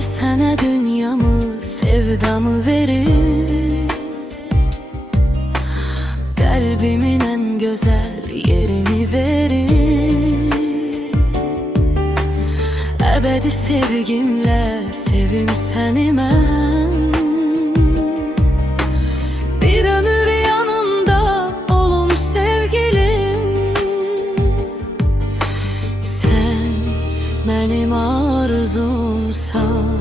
Gel sana dünyamı, sevdamı verir, kalbimin en güzel yerini verir. Ebedi sevgimle sevim seni mən, bir ömür yanında olum sevgilim. Sen benim arzumsan,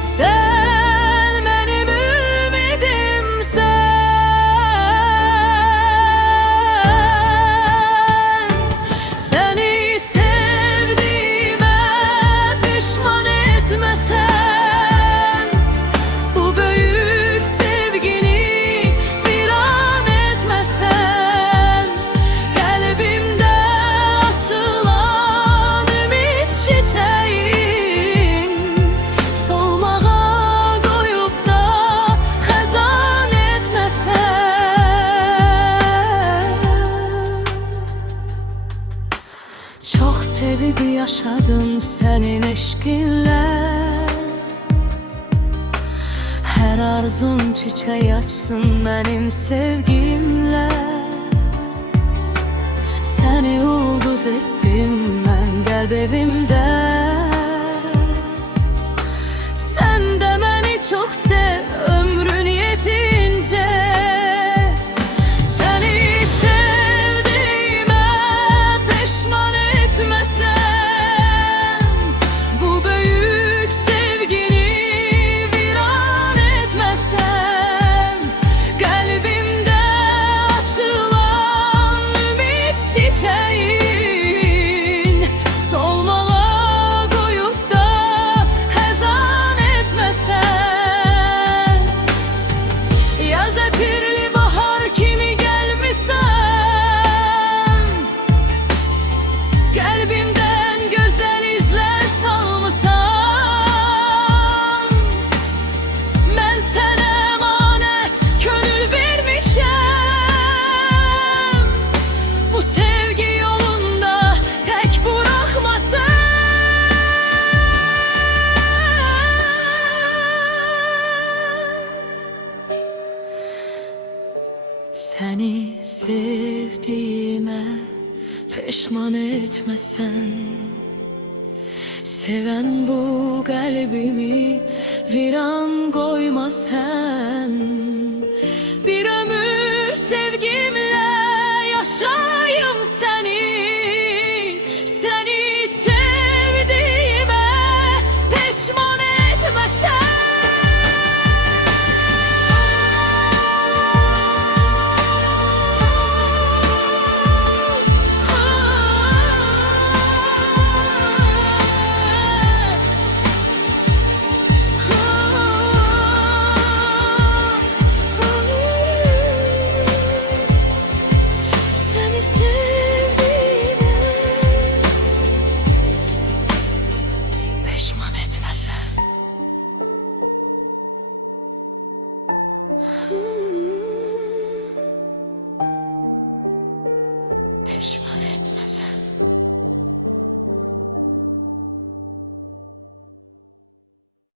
sen benim ümidimsen. Seni sevdiğime pişman etmesen, bu büyük sevgini viran etmesen, kalbimde açılan ümit çiçeğin solmağa koyup da xəzan etmesen. Çok sevip yaşadım senin eşkinle, her arzun çiçeği açsın benim sevgimle. Seni ulduz ettim ben kalp evimde. Sen de beni çok sev ömrün yetince. Seni sevdiğime pişman etmesen, bu büyük sevgini viran etmesen, kalbimde açılan ümit çiçeğin solmağa koyup da xəzan etmesen. Yaz ətirli bahar kimi gəlmisən, kalbimden güzel izler salmışsan. Ben sana emanet könül vermişem, bu sevgi yolunda tek bırakmasın. Seni sevdiğime pişman etmesen, seven bu kalbimi viran koyma sen. Bir ömür sevgimle yaşa.